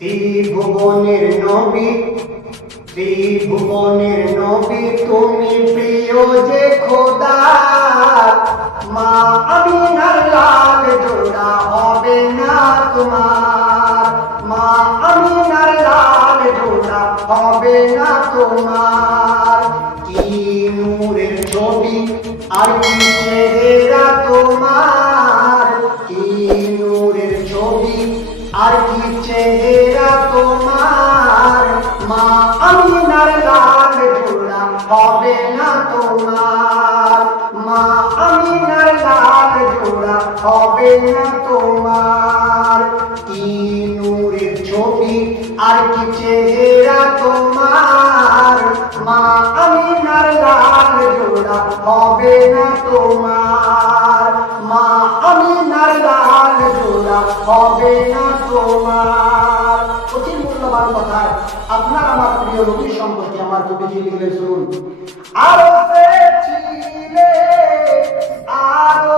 ত্রিভুবনের নবী, ত্রিভুবনের নবী তুমি প্রিয় যে খোদা, মা আমিনার লাল জোড়া হবে না তোমার, মা আমিনার লাল জোড়া হবে না তোমার। কি নূরের ছবি আর কি চেহারা তোমার, কি নূরের ছবি আর কি চেহারা তোমার, মা আমিনার লাল জোড়া হবে না তোমার, মা আমিনার লাল জোড়া হবে না তোমার। কি নূরের ছবি আর কি চেহারা তোমার, মা আমিনার লাল জোড়া হবে না তোমার, মা আমিনার লাল জোড়া হবে না তোমার। অতি মূল্যবান কথা আপনার আমার প্রিয় নবী সম্পর্কে আমার কবিজি লিখলে শুনুন। আরো ছিলে আরো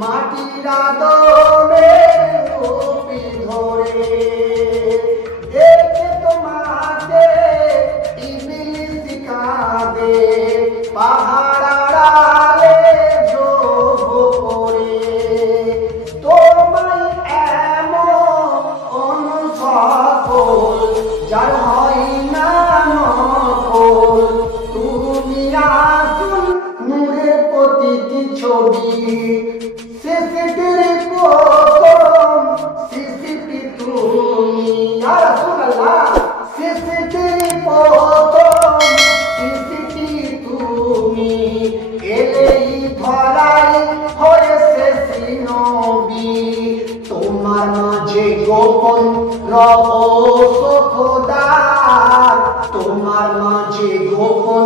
মাটির আদমে রূপি ধরে, দেখে তোমাকে ইবলিস কাঁদে পাহাড় আড়ালে যোগ করে, তোমায় এমন সকল যার হয় না নকল, তুমি আসুন নূরের প্রতিটি ছবি, সিসিটির প্রথম সিসিটি তুমি, ইয়া রাসূলুল্লাহ, সিসিটির প্রথম সিসিটি তুমি, এলেই ধরাই হয়েছে নবী, তোমার মাঝে গোপন রহস্য খোদার, তোমার মাঝে গোপন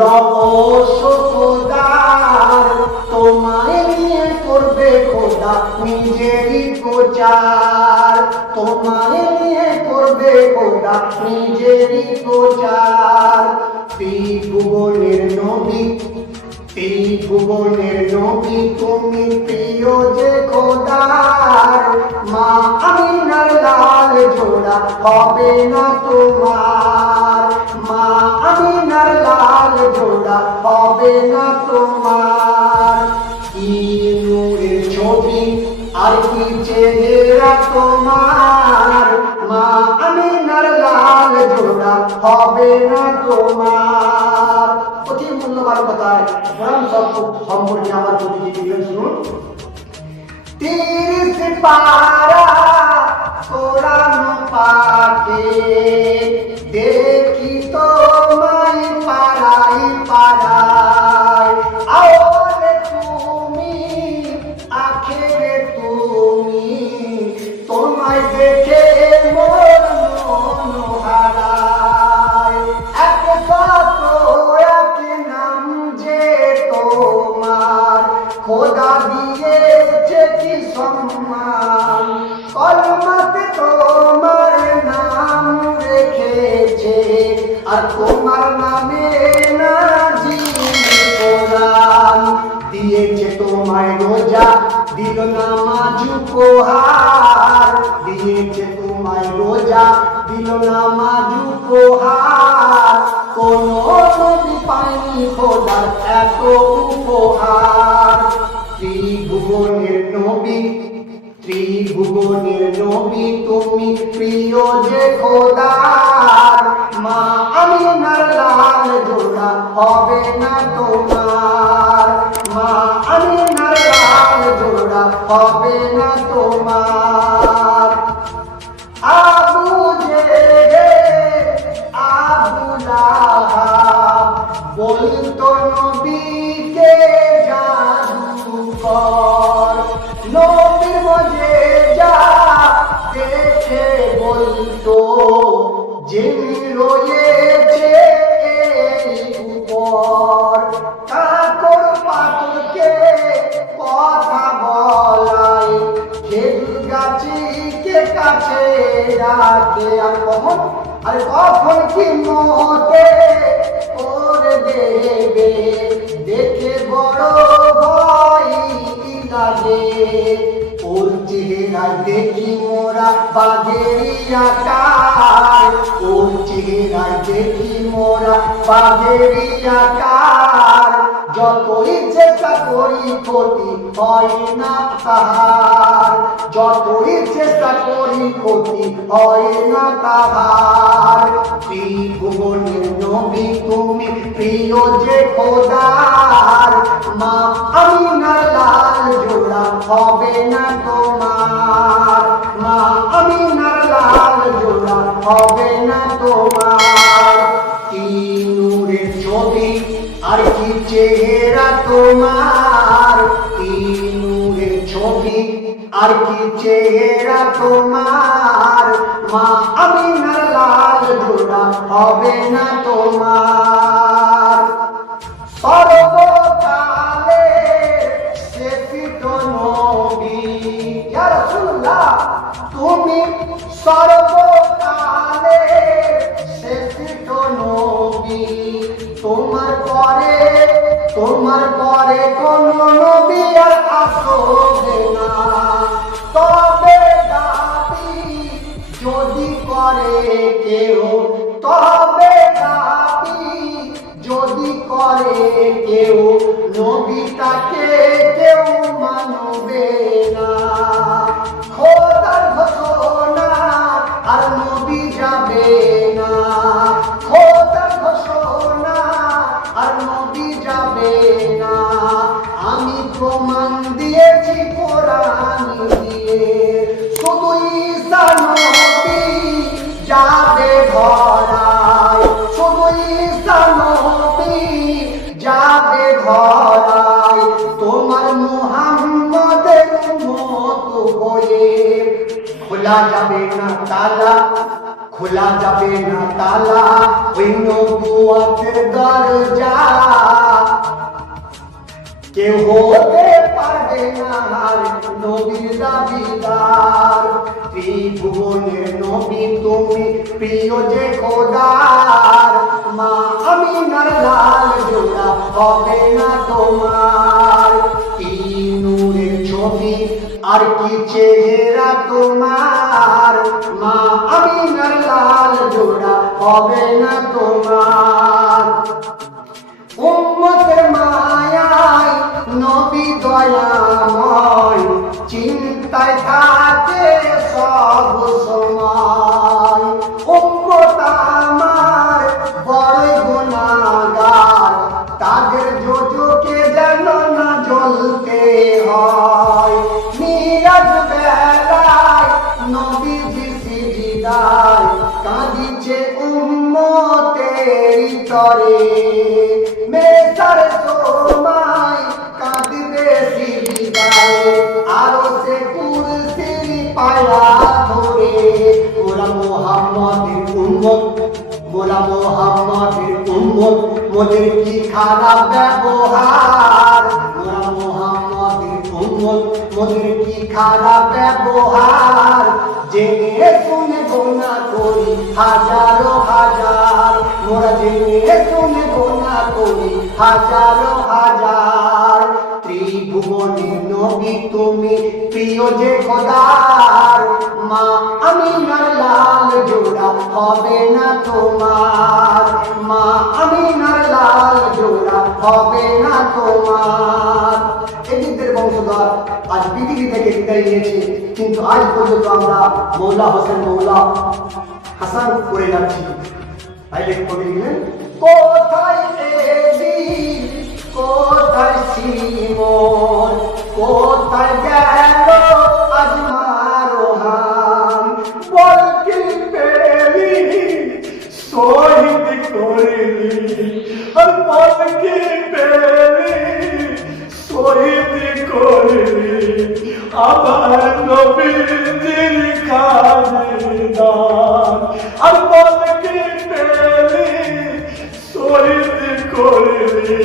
রহস্য খোদার, তোমায় নিয়ে করবে খোদা নিজেরই প্রচার, তোমায় নিয়ে করবে খোদা নিজেরই প্রচার। ত্রিভুবনের নবী, ত্রিভুবনের নবী তুমি প্রিয় যে খোদার, মা আমিনার লাল জোড়া হবে না তোমার, মা আমিনার লাল জোড়া হবে না তোমার। কি নূরের ছবি আর কি চেহারা তোমার, মা আমিনার লাল জোড়া হবে না তোমার। অতি মূল্যবান কথা কোরআন সম্পর্কে আমার কবিজি লিখলেন শুনুন। 30 পারা কোরআন পাকে দেখি তোমায় পাড়াই পাড়াই, আওরে তুমি আখেরে তুমি, তোমায় দেখে মন হারায়, এক শত এক নাম যে তোমার, খোদা দিয়েছে কি সম্মান, কলমাতে তোমার নাম রেখেছে, আর তোমার নামে নাজিল কোরআন, দিয়েছে তোমায় রোজা দিল নামাজ উপহার, দিয়েছে তোমায় রোজা দিল নামাজ উপহার, কোন নবী পায়নি খোদার এত উপহার। ত্রিভুবনের নবী, ত্রিভুবনের নবী তুমি প্রিয় যে খোদার, মা আমিনার লাল জোড়া হবে না তোমার, মা আমিনার লাল জোড়া হবে না তোমার। আবু জেহেল আবু লাহাব বলতো নবীকে জাদুকর, নবীর মুজিজা দেখে বলতো জিন রয়েছে এই উপর, কাকর পাথরকে কথা বলাই, খেজুর গাছকে কাছে রাখে, আর কখন আরে কখন কি মতে করে দেবে, দেখে বড় ভয় লাগে, ওর চেহারায় দেখি মোরা বাঘেরই আকার, ওর চেহারায় দেখি মোরা বাঘেরই আকার। যতই চেষ্টা করি ক্ষতি হয় না তাহার, যতই চেষ্টা করি ক্ষতি হয় না তাহার। ত্রিভুবনের নবী তুমি প্রিয় যে খোদার, মা আমিনার লাল জোড়া হবে না তোমার, মা আমিনার লাল জোড়া হবে না তোমার। কি নূরের ছবি আর কি চেহারা তোমার, কি নূরের ছবি আর কি চেহারা তোমার, মা আমিনার লাল জোড়া হবে না তোমার। সর্বকালে শেষিত নবী ইয়া রাসূলুল্লাহ, তুমি সর্বকালে শেষিত নবী। তোমার পরে কোন নবী আর আসবে না। তবে দাবি যদি করে কেউ, তবে দাবি যদি করে কেউ, নবীটাকে কেউ মানবে না। খোদার ঘোষণা আর নবী যাবে না, খোদার ঘোষণা আর নবী যাবে না। আমি প্রমাণ দিয়েছি কোরআন দিয়ে, শুধু ঈসা নবী যাবে ধরায়, শুধু ঈসা নবী যাবে ধরায়। তোমার মুহাম্মদের উম্মত হয়ে খোলা যাবে না তালা, খোলা যাবে না তালা ওই নবুয়তের দরজা। কেউ হতে পারবে না নবীর দাবিদার। ত্রিভুবনের নবী তুমি প্রিয় যে খোদার, মা আমিনার লাল জোড়া হবে না তোমার। কি নূরের ছবি আর কি চেহারা তোমার, মা আমিনার লাল জোড়া হবে না তোমার। উম্মতের মায়ায় নবী দয়াময়, চিন্তায় থাকে সব সময়। উম্মত আমার বড় গুনাহগার, তাদের যোজকে যেন না জ্বলতে হয়। মিরাজ বেলায় নবীজি সিজদায় কাঁদিছে উম্মতের তরে। মেসার সময় কাঁদবে সিজদায়, আরো সে কুরসির পায়া ধরে। মোরা মুহাম্মাদের উম্মত, মোরা মুহাম্মাদের উম্মত, মোদের কি খারাপ ব্যবহার। মোরা মুহাম্মাদের উম্মত, মোদের কি খারাপ ব্যবহার। জেনে শুনে গোনা করি হাজারো হাজার, মোরা জেনে শুনে গোনা করি হাজারো হাজার। ত্রিভুবনের নবী তুমি প্রিয় যে খোদার, মা আমিনার লাল জোড়া হবে না তোমার, মা আমিনার লাল জোড়া হবে না তোমার। এদিকদের বংশধর আজ পৃথিবী থেকে বিদায় নিয়েছে, কিন্তু আজ পর্যন্ত আমরা মৌলা হোসেন মৌলা হাসান করে যাচ্ছি। তাইলে কবি লিখলেন, কোথায় এলি কোথায় সিমন, কোথায় গেল আজ মারহাম। বল কি পেলি শহীদ করলি, আর বল কি পেলি শহীদ করলি। আমার নবীজির খানদান, আর বল কি পেলি শহীদ করলি।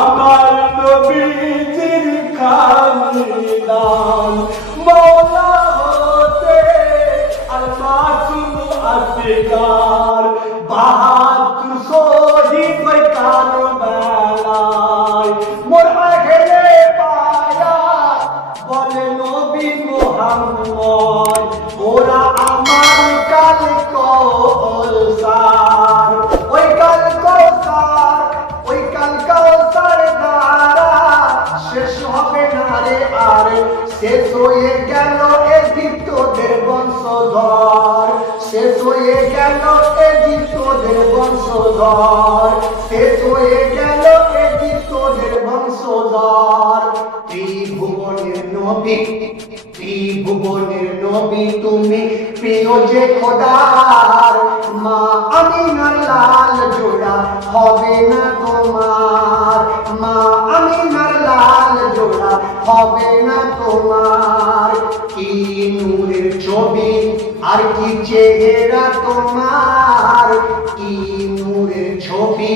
আমার নবীজির খানদান। মওলা হতে আর মাসুম আসিকার, বাহাদুর শহীদ হয় কারবালায়। মোর আঘেরে পায়া বলে নবী ওরা আমার কাল কৌসার, ওই কাল কৌসার, ওই কাল কৌসার ধারা শেষ হবে না রে আর, শেষ হয়ে গেল এজিপ্তদের বংশধর, শেষ হয়ে গেল এজিপ্তদের বংশধর, শেষ হয়ে গেল এজিপ্তদের বংশধর। ত্রিভুবনের নবী, ত্রিভুবনের নবী তুমি প্রিয় যে খোদার, মা আমিনার লাল জোড়া হবে না তোমার, মা আমিনার লাল জোড়া হবে না তোমার। কি নূরের ছবি আর কি চেহারা তোমার, কি নূরের ছবি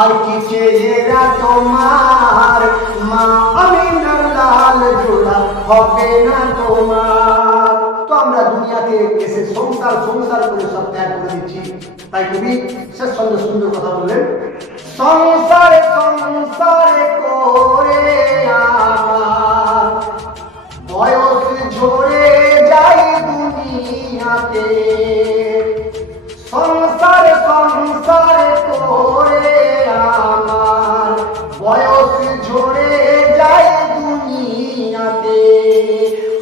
আর কি চেহারা তোমার, মা আমিনার লাল জোড়া হবে না তোমার। তো আমরা দুনিয়াতে এসে সংসার সংসার করে সব ত্যাগ করে দিচ্ছি, তাই কবি শেষ সঙ্গে সুন্দর কথা বললেন, সংসারে সংসারে করে আমার বয়স ঝরে যায় দুনিয়াতে, সংসারে সংসারে করে আমার বয়স ঝরে যায় দুনিয়াতে,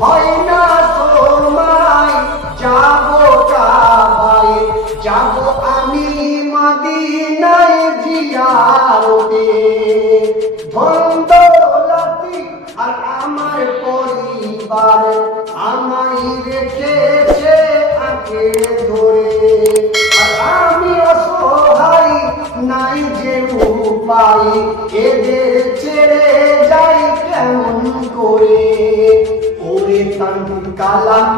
হয় না সময় যাবো কাবায়, যাবো আমি মদিনায় জিয়ারতে, ধনদৌলতি আর আমার পরিবার আমায় রেখেছে আঁকে ধরে, আর আমি অসহায় নাই যে উপায়, এদের ছেড়ে যাই কেমন করে। ওরে তানভীর কালাম,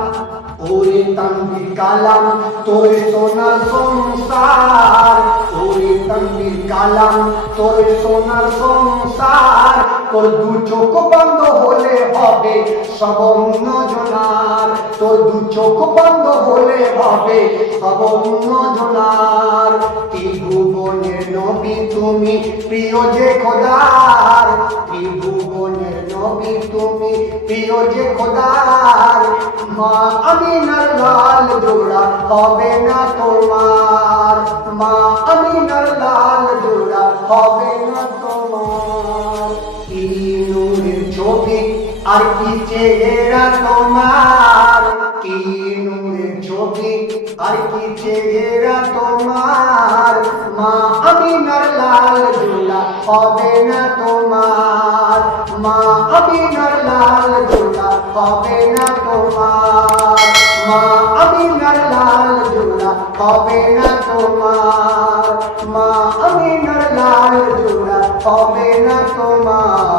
ওরে তানভীর কালাম তোর সোনার সংসার, ওরে তানভীর কালাম তোর সোনার সংসার, তোর দু চোখ বন্ধ হলে হবে সব অন্য জনার, তোর দু চোখ বন্ধ হলে হবে সব অন্য জনার। ত্রিভুবনের নবী তুমি প্রিয় যে খোদার, ত্রিভুবনের নবী তুমি প্রিয় যে খোদার, মা আমিনার লাল জোড়া হবে না তোমার, মা আমিনার লাল জোড়া হবে না তোমার। কি নূরের ছবি আর কি চেহারা তোমার, কি নূরের ছবি আর কি চেহারা তোমার, মা আমিনার লাল জোড়া হবে না তোমার, মা আমিনার লাল জোড়া হবে না তোমার, মা আমিনার লাল জোড়া হবে না তোমার, মা আমিনার লাল জোড়া হবে না তোমার।